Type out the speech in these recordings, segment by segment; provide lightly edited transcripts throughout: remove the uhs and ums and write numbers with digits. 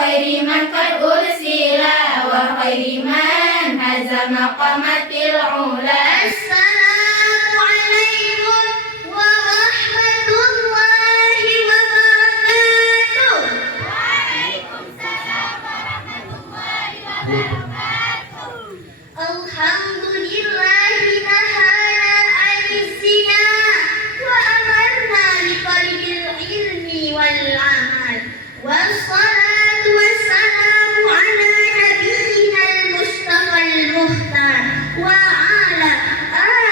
خير من قد أرسل وخير من هزم مقامات العلا. السلام عليكم ورحمة الله وبركاته. وعليكم السلام ورحمة الله وبركاته. الحمد لله تعالى عن الزنا وأمرنا بطلب العلم والعمل، والصلاة والسلام على نبينا المصطفى المختار وعلى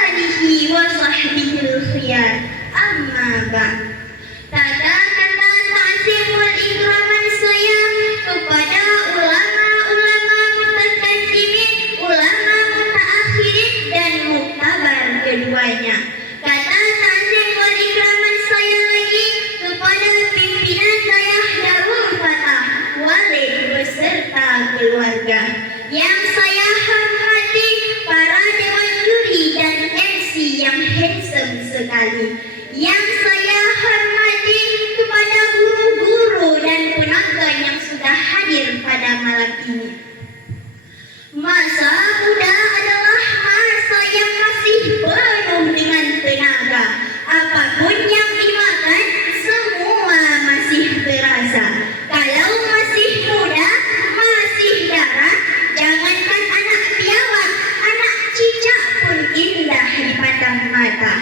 آله وصحبه الخيار. أما بعد, kata-kata ta'zim wal ikraman saya kepada ulama-ulama mutaqaddimin, ulama mutaakhirin dan muktabar keduanya. Kata ta'zim wal ikraman saya lagi kepada pimpinan saya Darul Fatah, Walid beserta keluarga. Yang saya hormati para dewan juri dan MC yang handsome sekali. Yang saya hormati kepada guru-guru dan penonton yang sudah hadir pada malam ini. Masa muda adalah masa yang masih penuh dengan tenaga. Apapun yang dimakan, semua masih terasa. Kalau masih muda, masih darah, jangankan anak piawak, anak cicak pun indah dipandang mata.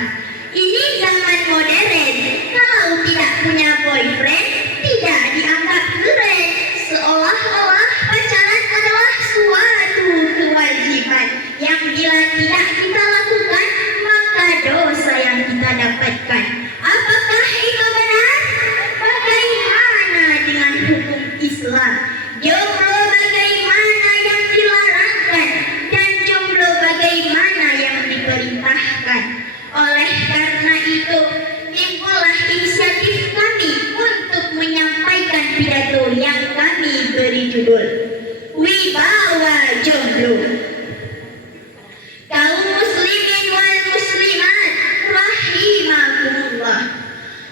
Ini zaman modern, kalau tidak punya boyfriend, tidak dianggap keren. Seolah-olah pacaran adalah suatu kewajiban yang bila tidak kita lakukan, maka dosa yang kita dapatkan. Apakah itu benar? Bagaimana dengan hukum Islam? Jomblo bagaimana yang dilarangkan dan jomblo bagaimana yang diperintahkan? Oleh karena itu, timbullah inisiatif kami untuk menyampaikan pidato yang kami beri judul Wibawa Jomblo. Kaum muslimin wal muslimat rahimakumullah.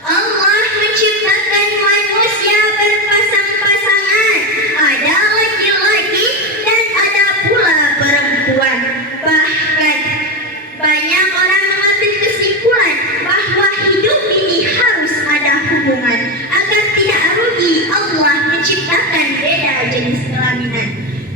Allah menciptakan manusia berpasang-pasangan. Ada laki-laki dan ada pula perempuan. Bahkan banyak orang mengambil kesimpulan bahwa hidup ini harus ada hubungan. Agar tidak rugi, Allah menciptakan beda jenis kelaminan.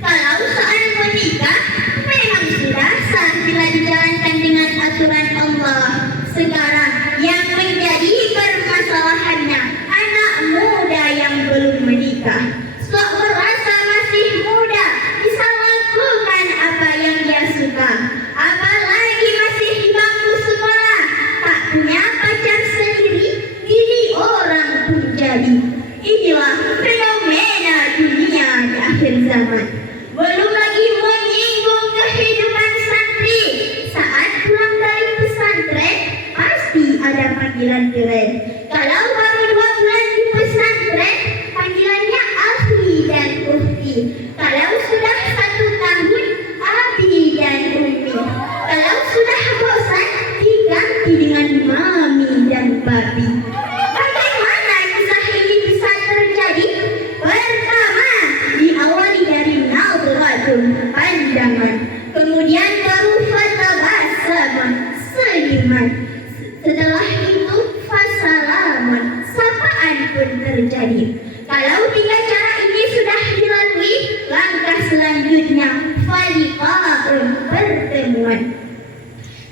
Kalau soal menikah, memang sudah sah bila dijalankan dengan aturan Allah. Sekarang yang menjadi permasalahannya anak muda yang belum menikah. Sok merasa masih muda, bisa lakukan apa yang dia suka. Apalagi masih di bangku sekolah, tak punya pacar sendiri, diri orang pun jadi. Inilah fenomena dunia di akhir zaman. Belum lagi menyinggung kehidupan santri. Saat pulang dari pesantren, pasti ada panggilan keren. Kalau baru 2 bulan di pesantren, panggilannya Akhi dan Ukhti. Kalau sudah 1 tahun, Abi dan Umi. Kalau sudah bosan, diganti dengan Mami dan Papi. Bagaimana kisah ini bisa terjadi? Pertama, diawali dari nadratun, pandangan. Kemudian baru fatabasaman, senyuman. Setelah itu fasalaman, sapaan pun terjadi. Kalau 3 cara ini sudah dilalui, langkah selanjutnya faliqa'un, pertemuan.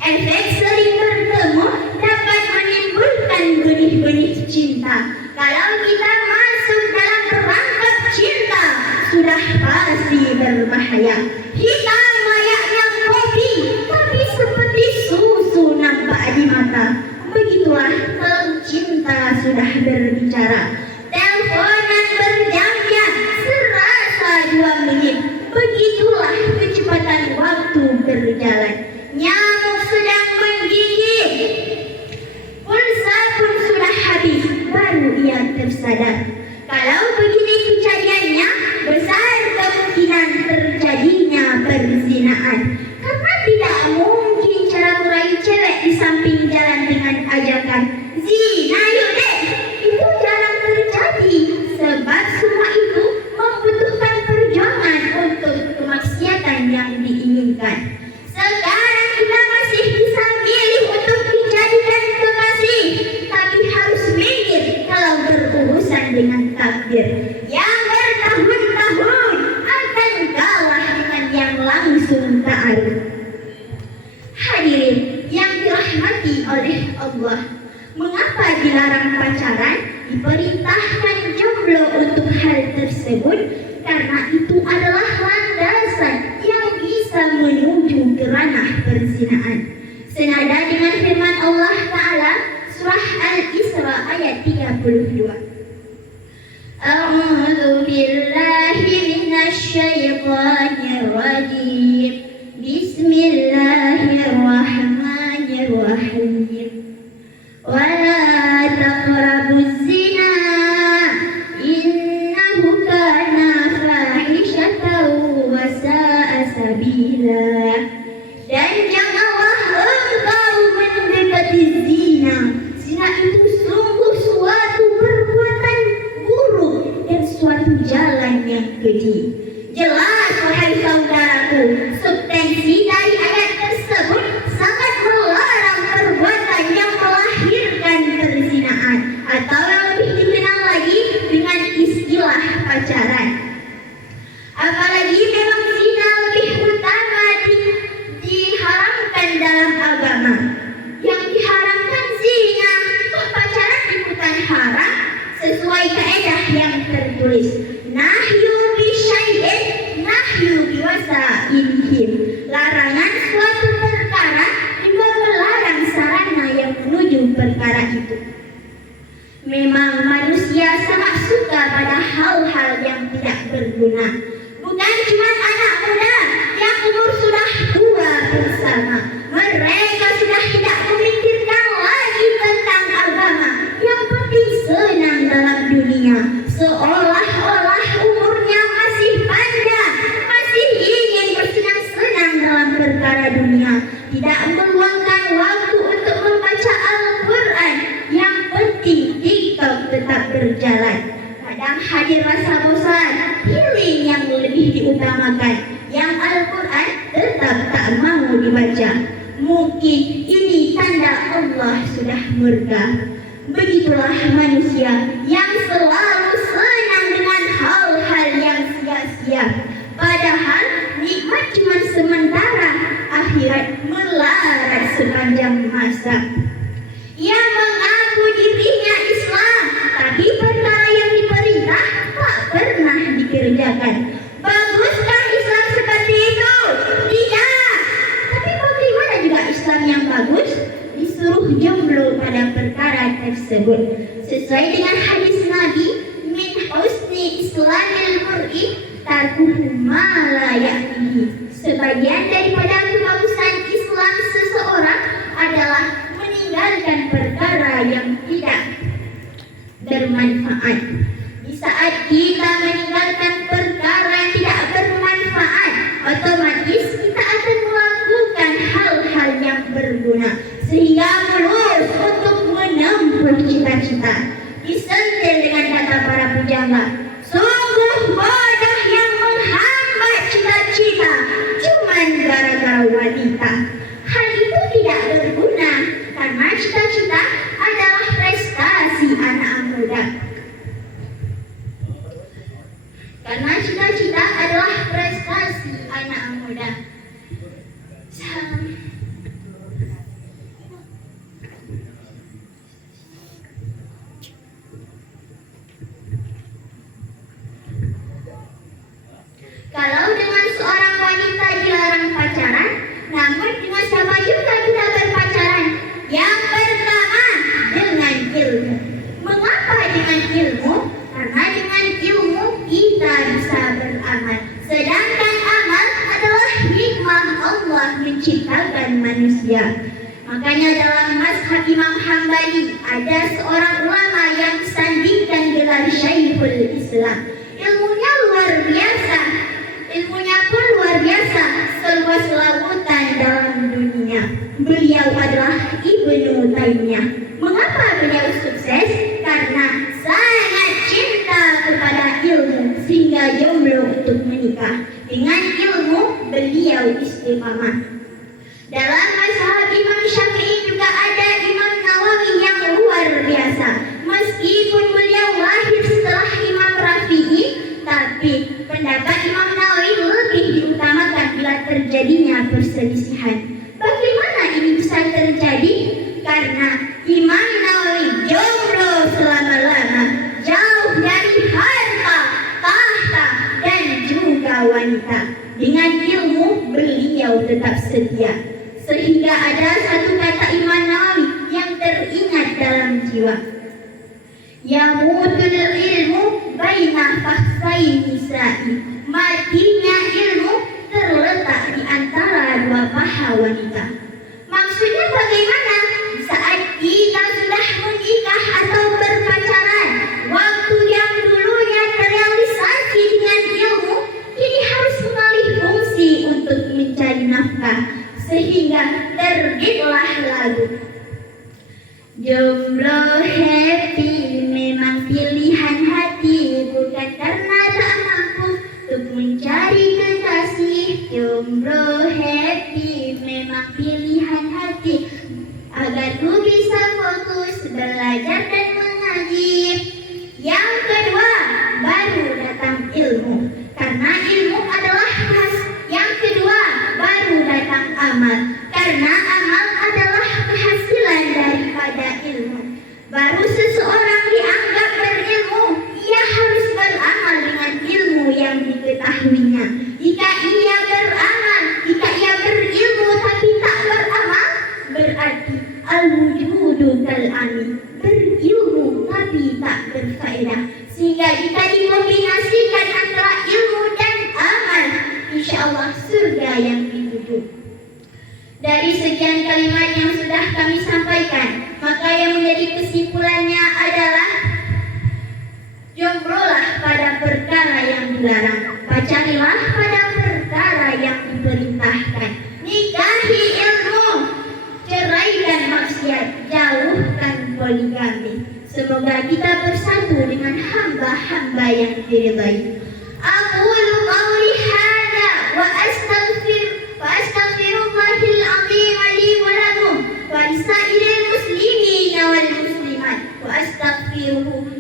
Efek sering bertemu dapat menimbulkan benih-benih cinta. Kalau kita masuk dalam perangkap cinta, sudah pasti berbahaya. Hitam layaknya kopi, tapi seperti susu nampak di mata. Begitulah kalau cinta sudah berbicara. Teleponan berjam-jam, serasa 2 menit. Begitulah kecepatan waktu berjalan. Nyamuk sedang menggigit, pulsa pun sudah habis, baru ia tersadar. Kalau begini kejadiannya, besar kemungkinan terjadinya dengan takdir yang bertahun-tahun akan kalah dengan yang langsung ta'aruf. Hadirin yang dirahmati oleh Allah, mengapa dilarang pacaran, diperintahkan jomblo untuk hal tersebut? Karena itu adalah landasan yang bisa menuju ke ranah perzinaan. Senada dengan firman Allah Ta'ala surah Al-Isra ayat 32. A'udzu billahi minasy syaithanir rajim. Bismillahirrahmanirrahim. Wala taqrabuz zina innahu kana fahishatan wa sa'a sabila. Dan janganlah engkau mendekati zina. Zina itu sungguh suatu perbuatan buruk dan suatu jalan yang keji. Jelas wahai saudaraku, substansi dari ayat tersebut sangat melarang perbuatan yang melahirkan perzinaan, atau yang lebih dikenal lagi dengan istilah pacaran. Apalagi memang zina lebih utama diharamkan dalam agama. Yang diharamkan zina, pacaran ikutan haram sesuai kaidah yang tertulis. Nahyu bisyai'in nahyu biwasa'ilhim. Larangan suatu perkara juga melarang sarana yang menuju perkara itu. Memang manusia sangat suka pada hal-hal yang tidak berguna. Bukan cuma anak muda yang umur sudah tua pun sama. Mereka sudah tidak memikirkan lagi tentang agama. Yang penting senang dalam dunia. Seolah-olah umurnya masih panjang, masih ingin bersenang-senang dalam perkara dunia. Tidak meluangkan waktu untuk membaca Al-Quran. Yang penting TikTok tetap berjalan. Kadang hadir rasa bosan, healing yang lebih diutamakan. Yang Al-Quran tetap tak mau dibaca. Mungkin ini tanda Allah sudah murka. Begitulah manusia yang selalu senang dengan hal-hal yang sia-sia. Padahal nikmat cuma sementara, akhirat melarat sepanjang masa. Yang mengaku dirinya Islam, tapi perkara yang diperintah tak pernah dikerjakan. Baguskah Islam seperti itu? Tidak. Tapi bagaimana juga Islam yang bagus? Disuruh jomblo pada perkara tersebut. Sesuai dengan hadis Nabi, min husni islamil mur'i tarkuhu ma la ya'nihi. Sebagian daripada kebagusan Islam seseorang adalah meninggalkan perkara yang tidak bermanfaat. Di saat kita meninggalkan perkara yang tidak bermanfaat, otomatis kita akan melakukan hal-hal yang berguna, sehingga mulus untuk menempuh cita-cita. Disentil dengan kata para pujangga, sungguh bodoh yang menghambat cita-cita cuman gara-gara wanita. Hal itu tidak berguna, karena cita-cita adalah prestasi anak muda. Karena cita-cita adalah prestasi anak muda. Kalau dengan seorang wanita dilarang pacaran, namun dengan siapa juga kita berpacaran? Yang pertama, dengan ilmu. Mengapa dengan ilmu? Karena dengan ilmu kita bisa beramal. Sedangkan amal adalah hikmah Allah menciptakan manusia. Makanya dalam mazhab Imam Hambali ada seorang ulama yang disandingkan gelar Syekhul Islam. Ilmunya luar biasa. Ilmunya pun luar biasa, seluas lautan dalam dunia. Beliau adalah Ibnu Taimiyah. Mengapa beliau sukses? Karena sangat cinta kepada ilmu, sehingga jomblo untuk menikah. Dengan ilmu, beliau istiqamah. Dalam mazhab Imam Syafi'i juga ada Imam Nawawi yang luar biasa. Meskipun beliau lahir setelah perselisihan. Bagaimana ini bisa terjadi? Karena Imam Nawawi jomblo selama-lama, jauh dari harta, tahta, dan juga wanita. Dengan ilmu beliau tetap setia. Sehingga ada satu kata Imam Nawawi yang teringat dalam jiwa. Yamutul ilmu baina fakhsai nisa'i. Matinya ilmu terletak di antara dua paha wanita. Maksudnya bagaimana? Saat kita sudah menikah atau berpacaran, waktu yang dulunya terrealisasi dengan ilmu, kini harus mengalih fungsi untuk mencari nafkah. Sehingga terbitlah lagu. Jomblo happy memang pilihan hati, bukan karena tak mampu untuk mencari kekasih. Jomblo happy memang pilihan hati, agar ku bisa fokus belajar dan mengaji. Yang kedua, baru datang ilmu, karena ilmu adalah khas. Yang kedua, baru datang amal, karena amal adalah kehasilan daripada ilmu. Baru seseorang dianggap berilmu, ia harus beramal dengan ilmu yang diketahuinya. Jika ia berilmu tapi tak beramal, berarti al-wujudu kal-ami, berilmu tapi tak berfaedah. Sehingga jika dikombinasikan antara ilmu dan amal, insya Allah surga yang dituju. Dari sekian kalimat yang sudah kami sampaikan, maka yang menjadi kesimpulannya adalah jomblolah pada perkara yang dilarang, pacarilah pada perkara yang diperintahkan, nikahi ilmu, ceraikan maksiat, jauhkan poligami. Semoga kita bersatu dengan hamba-hamba yang diridai. Aqulu qawli hadza wa astaghfirullahil azim li wa lakum wa lisairil muslimina wal muslimat wa astaghfiruhu